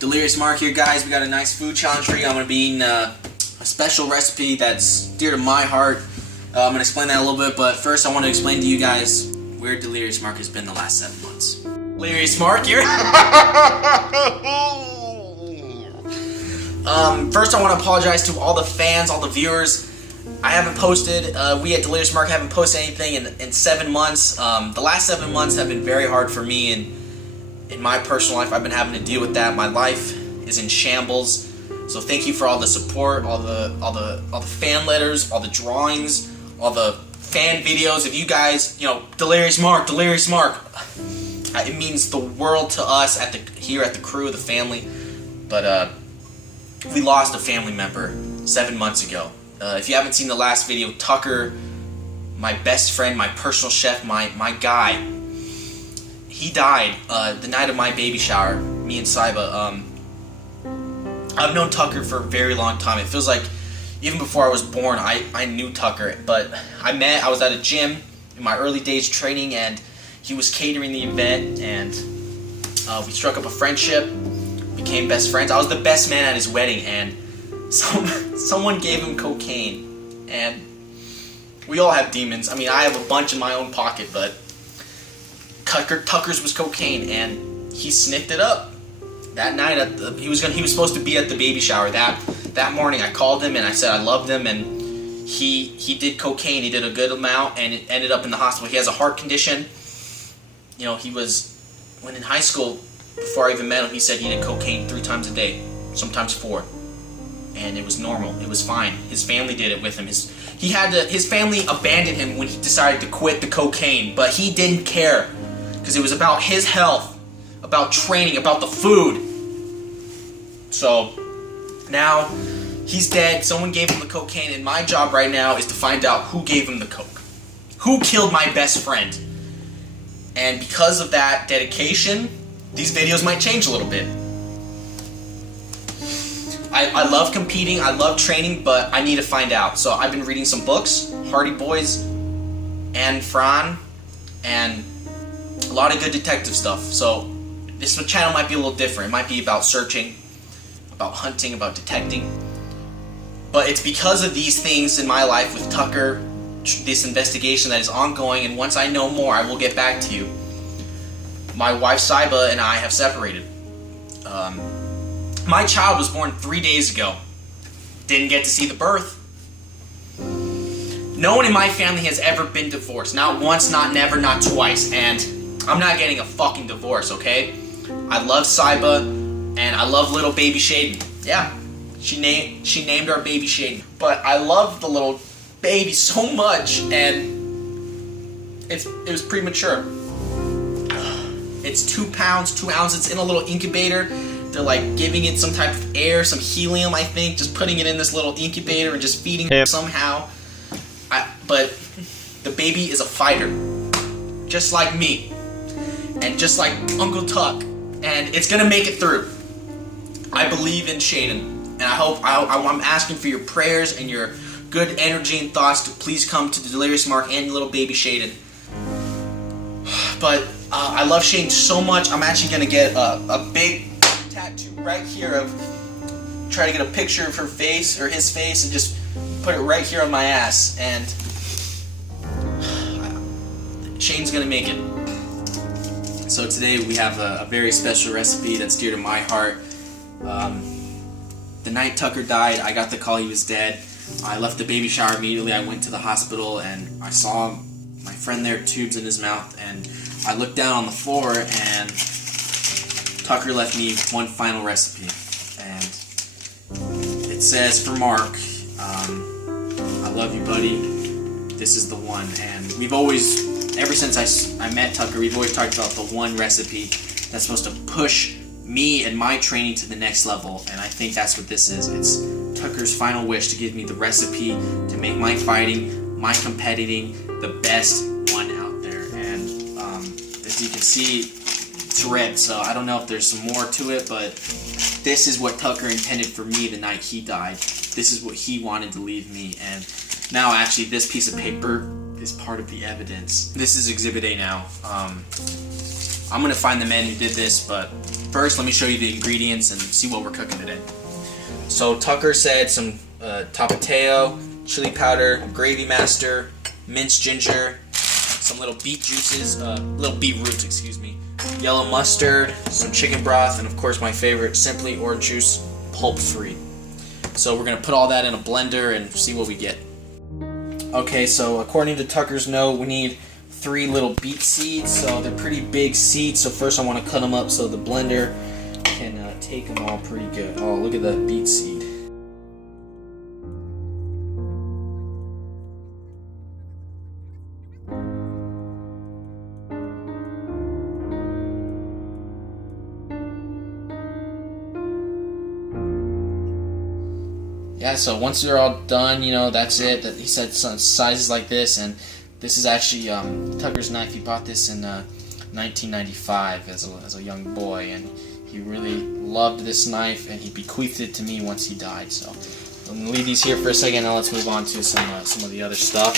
Delirious Marc here, guys. We got a nice food challenge for you. I'm going to be eating a special recipe that's dear to my heart. I'm going to explain that a little bit, but first I want to explain to you guys where Delirious Marc has been the last 7 months. Delirious Marc here. First I want to apologize to all the fans, all the viewers. I haven't posted, we at Delirious Marc haven't posted anything in 7 months. The last 7 months have been very hard for me, and in my personal life I've been having to deal with that. My life is in shambles. So thank you for all the support, all the fan letters, all the drawings, all the fan videos. If you guys, Delirious Marc, it means the world to us here at the crew, the family. But we lost a family member 7 months ago. If you haven't seen the last video, Tucker, my best friend, my personal chef, my guy, he died the night of my baby shower. Me and Saiba. I've known Tucker for a very long time. It feels like even before I was born, I knew Tucker. But I was at a gym in my early days training, and he was catering the event, and we struck up a friendship, became best friends. I was the best man at his wedding, and someone gave him cocaine, and we all have demons. I mean, I have a bunch in my own pocket, but Tucker's was cocaine, and he sniffed it up. That night, he was supposed to be at the baby shower. That morning, I called him and I said I loved him, and he did cocaine. He did a good amount, and it ended up in the hospital. He has a heart condition. When in high school, before I even met him, he said he did cocaine 3 times a day, sometimes 4. And it was normal. It was fine. His family did it with him. His family abandoned him when he decided to quit the cocaine, but he didn't care because it was about his health, about training, about the food. So now he's dead. Someone gave him the cocaine, and my job right now is to find out who gave him the coke, who killed my best friend. And because of that dedication, these videos might change a little bit. I love competing, I love training, but I need to find out. So I've been reading some books, Hardy Boys, and Fran, and a lot of good detective stuff. So this channel might be a little different. It might be about searching, about hunting, about detecting. But it's because of these things in my life with Tucker, this investigation that is ongoing, and once I know more, I will get back to you. My wife Saiba and I have separated. My child was born 3 days ago. Didn't get to see the birth. No one in my family has ever been divorced. Not once, not never, not twice. And I'm not getting a fucking divorce, okay? I love Saiba, and I love little baby Shaden. Yeah, she named our baby Shaden. But I love the little baby so much, and it was premature. It's 2 pounds, 2 ounces. It's in a little incubator. They're like giving it some type of air, some helium, I think, just putting it in this little incubator and just feeding it somehow. But the baby is a fighter, just like me, and just like Uncle Tuck, and it's gonna make it through. I believe in Shaden, and I'm asking for your prayers and your good energy and thoughts to please come to Delirious Marc and little baby Shaden. But I love Shaden so much, I'm actually gonna get a big tattoo right here try to get a picture of her face or his face and just put it right here on my ass, and Shane's gonna make it. So today we have a very special recipe that's dear to my heart. The night Tucker died, I got the call he was dead. I left the baby shower immediately. I went to the hospital and I saw my friend there, tubes in his mouth, and I looked down on the floor and Tucker left me one final recipe, and it says, for Marc, I love you, buddy, this is the one. And we've always, ever since I met Tucker, we've always talked about the one recipe that's supposed to push me and my training to the next level, and I think that's what this is. It's Tucker's final wish to give me the recipe to make my fighting, my competing, the best one out there. And as you can see, it's red, so I don't know if there's some more to it, but this is what Tucker intended for me the night he died. This is what he wanted to leave me, and now actually this piece of paper is part of the evidence. This is Exhibit A now. I'm gonna find the man who did this, but first let me show you the ingredients and see what we're cooking today. So Tucker said some tapateo, chili powder, gravy master, minced ginger, some little beet juices, little beet roots, excuse me, yellow mustard, some chicken broth, and of course my favorite, simply orange juice, pulp free. So we're gonna put all that in a blender and see what we get. Okay, so according to Tucker's note, we need 3 little beet seeds. So they're pretty big seeds. So first I want to cut them up so the blender can take them all pretty good. Oh, look at that beet seed. Yeah, so once they're all done, you know, that's it. He said some sizes like this, and this is actually Tucker's knife. He bought this in 1995 as a young boy, and he really loved this knife, and he bequeathed it to me once he died. So I'm gonna leave these here for a second. Now let's move on to some of the other stuff.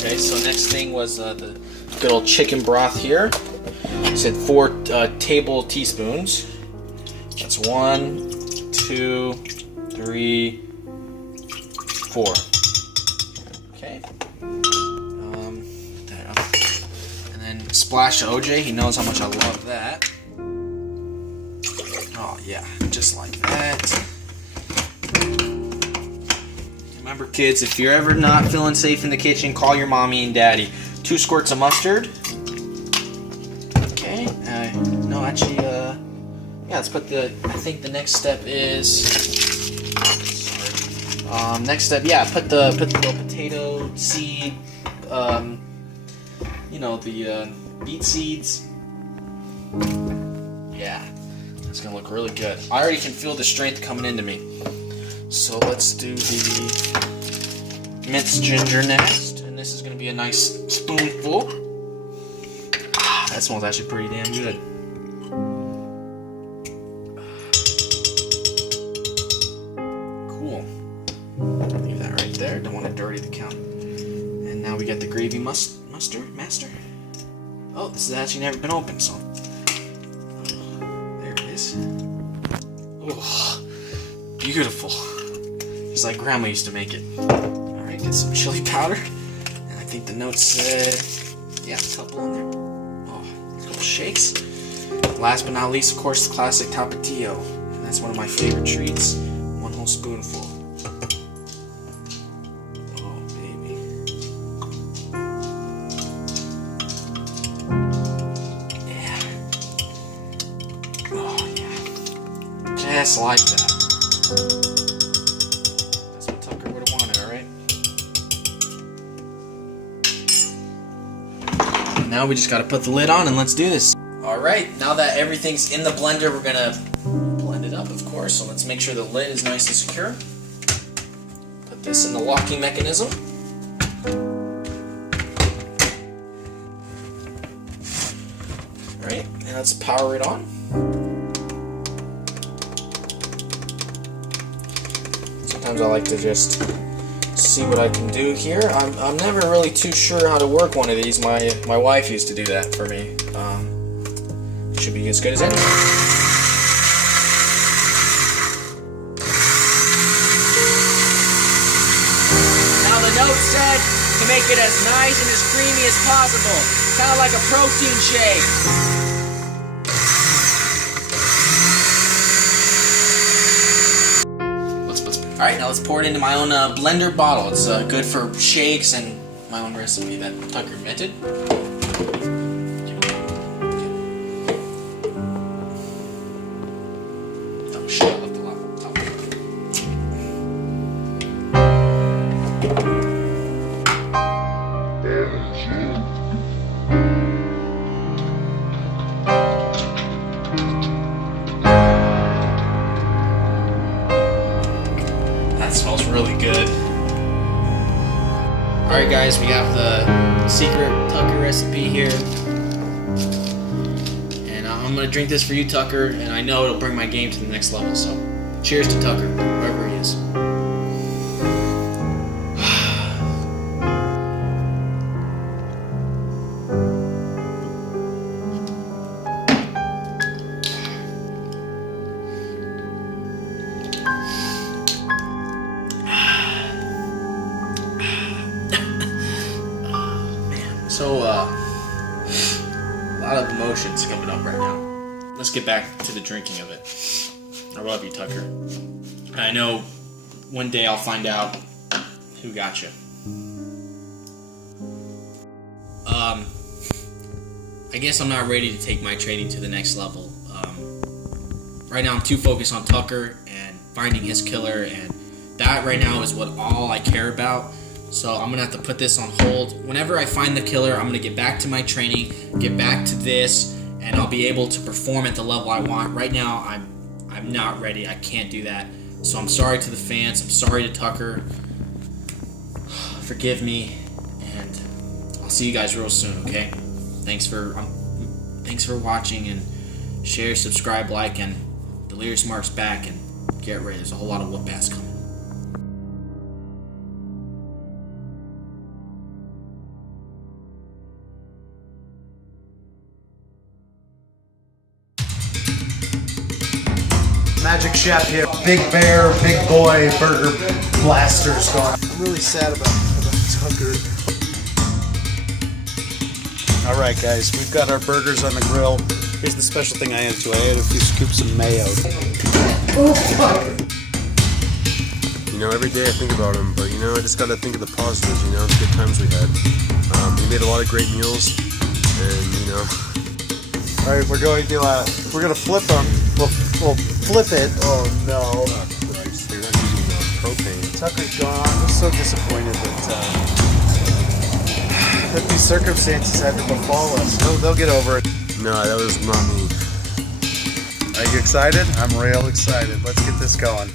Okay, so next thing was the good old chicken broth here. He said 4 table teaspoons. That's 1, 2, 3, 4. Okay. That up. And then splash of OJ. He knows how much I love that. Oh yeah, just like that. Remember, kids, if you're ever not feeling safe in the kitchen, call your mommy and daddy. 2 squirts of mustard. Okay. No, actually, yeah. Let's put the. I think the next step is. Next step, yeah, put the little potato seed, you know, the beet seeds. Yeah, it's gonna look really good. I already can feel the strength coming into me. So let's do the minced ginger next, and this is gonna be a nice spoonful. That smells actually pretty damn good. Leave that right there. Don't want to dirty the counter. And now we got the gravy master. Oh, this has actually never been opened, so there it is. Oh, beautiful. Just like Grandma used to make it. All right, get some chili powder, and I think the note said, yeah, a couple in there. Oh, a couple shakes. Last but not least, of course, the classic tapatio, and that's one of my favorite treats. 1 whole spoonful. Just like that. That's what Tucker would have wanted, alright? And now we just gotta put the lid on and let's do this. Alright, now that everything's in the blender, we're gonna blend it up, of course. So let's make sure the lid is nice and secure. Put this in the locking mechanism. Alright, and let's power it on. Sometimes I like to just see what I can do here. I'm never really too sure how to work one of these. My wife used to do that for me. Should be as good as anything. Now the note said to make it as nice and as creamy as possible, kind of like a protein shake. Alright, now let's pour it into my own blender bottle. It's good for shakes and my own recipe that Tucker invented. Oh shit, I left the top. Smells really good. Alright guys, we have the secret Tucker recipe here. And I'm going to drink this for you, Tucker, and I know it'll bring my game to the next level. So, cheers to Tucker, wherever he is. A lot of emotions coming up right now. Let's get back to the drinking of it. I love you, Tucker. I know one day I'll find out who got you. I guess I'm not ready to take my training to the next level. Right now I'm too focused on Tucker and finding his killer, and that right now is what all I care about. So I'm gonna have to put this on hold. Whenever I find the killer, I'm gonna get back to my training, get back to this, and I'll be able to perform at the level I want. Right now I'm not ready. I can't do that. So I'm sorry to the fans. I'm sorry to Tucker. Forgive me, and I'll see you guys real soon, okay? Thanks for watching, and share, subscribe, like, and Delirious Marc's back, and get ready. There's a whole lot of whoop ass coming. Magic Chef here. Big Bear, Big Boy, Burger Blasters going. I'm really sad about Tucker. All right, guys, we've got our burgers on the grill. Here's the special thing I added to it. I added a few scoops of mayo. Oh, fuck. You know, every day I think about him, but you know, I just gotta think of the positives, you know, the good times we had. We made a lot of great meals, and you know. All right, we're gonna flip them. We'll flip it. Oh no. Oh, Christ, they're not using propane. Tucker's gone. I'm so disappointed that these circumstances had to befall us. They'll get over it. No, that was not me. Are you excited? I'm real excited. Let's get this going.